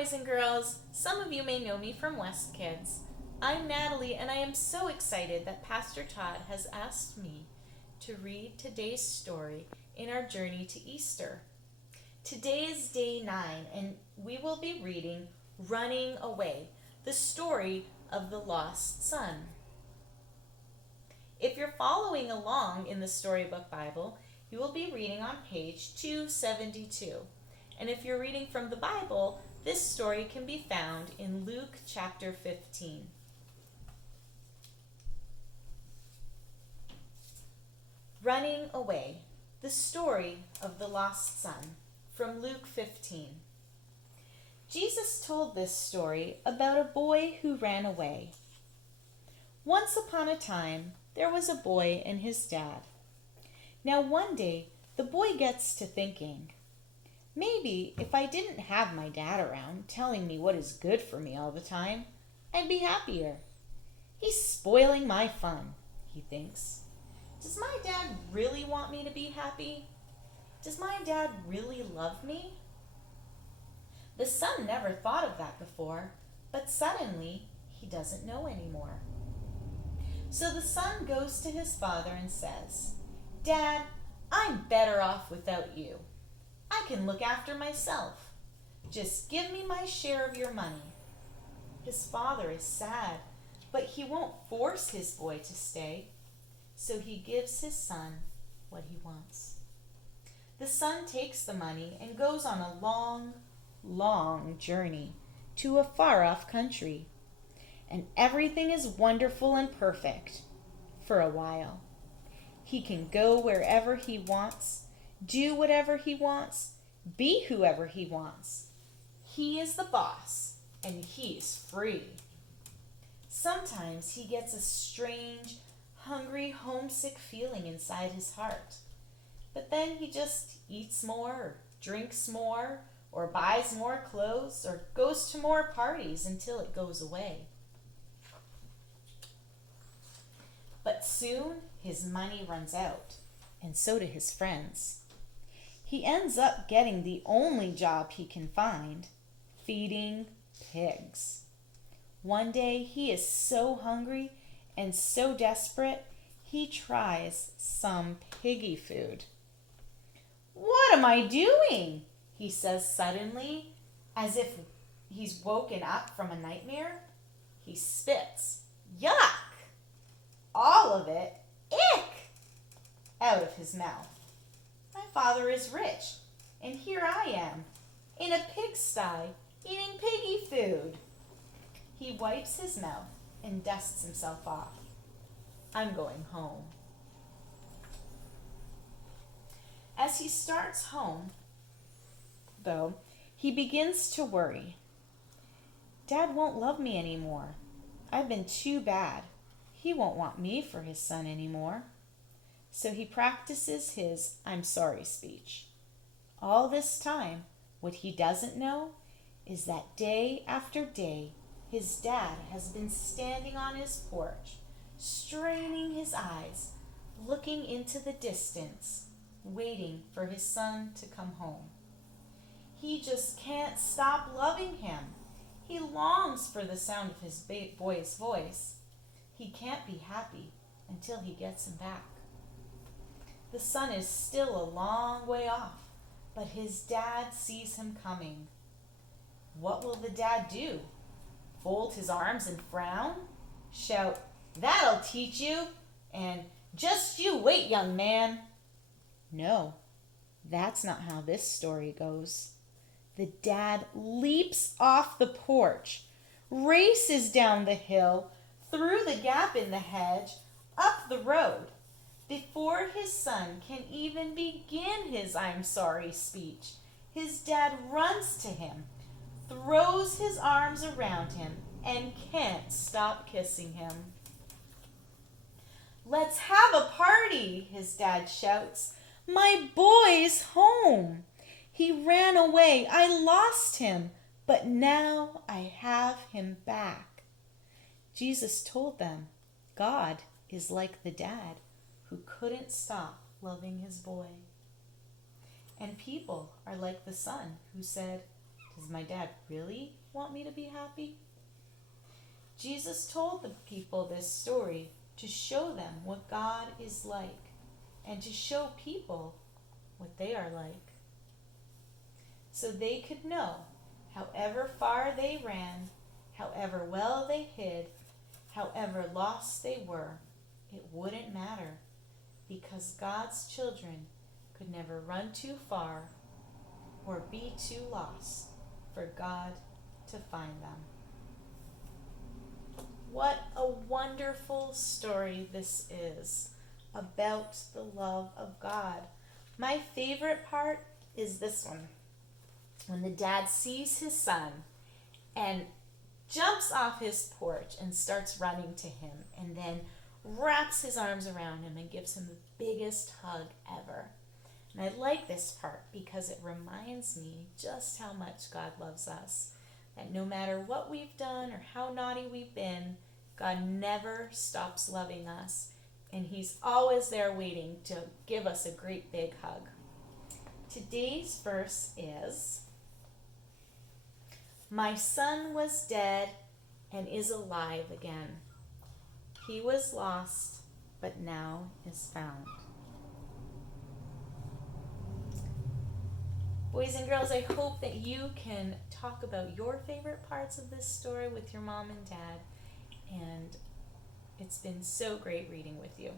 boys and girls. Some of you may know me from West Kids. I'm Natalie, and I am so excited that Pastor Todd has asked me to read today's story in our journey to Easter. Today is day 9, and we will be reading Running Away, the story of the lost son. If you're following along in the Storybook Bible, you will be reading on page 272. And if you're reading from the Bible, this story can be found in Luke chapter 15. Running Away, the story of the lost son, from Luke 15. Jesus told this story about a boy who ran away. Once upon a time, there was a boy and his dad. Now one day, the boy gets to thinking, maybe if I didn't have my dad around telling me what is good for me all the time, I'd be happier. He's spoiling my fun, he thinks. Does my dad really want me to be happy? Does my dad really love me? The son never thought of that before, but suddenly he doesn't know anymore. So the son goes to his father and says, "Dad, I'm better off without you. I can look after myself. Just give me my share of your money." His father is sad, but he won't force his boy to stay. So he gives his son what he wants. The son takes the money and goes on a long, long journey to a far-off country. And everything is wonderful and perfect for a while. He can go wherever he wants, do whatever he wants, be whoever he wants. He is the boss, and he's free. Sometimes he gets a strange, hungry, homesick feeling inside his heart. But then he just eats more, or drinks more, or buys more clothes, or goes to more parties until it goes away. But soon his money runs out, and so do his friends. He ends up getting the only job he can find, feeding pigs. One day he is so hungry and so desperate, he tries some piggy food. "What am I doing?" he says suddenly, as if he's woken up from a nightmare. He spits, "Yuck! All of it, ick!" out of his mouth. My father is rich, and here I am, in a pigsty, eating piggy food. He wipes his mouth and dusts himself off. I'm going home. As he starts home, though, he begins to worry. Dad won't love me anymore. I've been too bad. He won't want me for his son anymore. So he practices his "I'm sorry" speech. All this time, what he doesn't know is that day after day, his dad has been standing on his porch, straining his eyes, looking into the distance, waiting for his son to come home. He just can't stop loving him. He longs for the sound of his boy's voice. He can't be happy until he gets him back. The son is still a long way off, but his dad sees him coming. What will the dad do? Fold his arms and frown? Shout, "That'll teach you," and "Just you wait, young man"? No, that's not how this story goes. The dad leaps off the porch, races down the hill, through the gap in the hedge, up the road. Before his son can even begin his "I'm sorry" speech, his dad runs to him, throws his arms around him, and can't stop kissing him. "Let's have a party," his dad shouts. "My boy's home. He ran away. I lost him, but now I have him back." Jesus told them God is like the dad who couldn't stop loving his boy. And people are like the son who said, Does my dad really want me to be happy? Jesus told the people this story to show them what God is like and to show people what they are like. So they could know, however far they ran, however well they hid, however lost they were, it wouldn't matter, because God's children could never run too far or be too lost for God to find them. What a wonderful story this is about the love of God. My favorite part is this one. When the dad sees his son and jumps off his porch and starts running to him and then wraps his arms around him and gives him the biggest hug ever. And I like this part because it reminds me just how much God loves us. That no matter what we've done or how naughty we've been, God never stops loving us. And He's always there waiting to give us a great big hug. Today's verse is, "My son was dead and is alive again. He was lost, but now is found." Boys and girls, I hope that you can talk about your favorite parts of this story with your mom and dad. And it's been so great reading with you.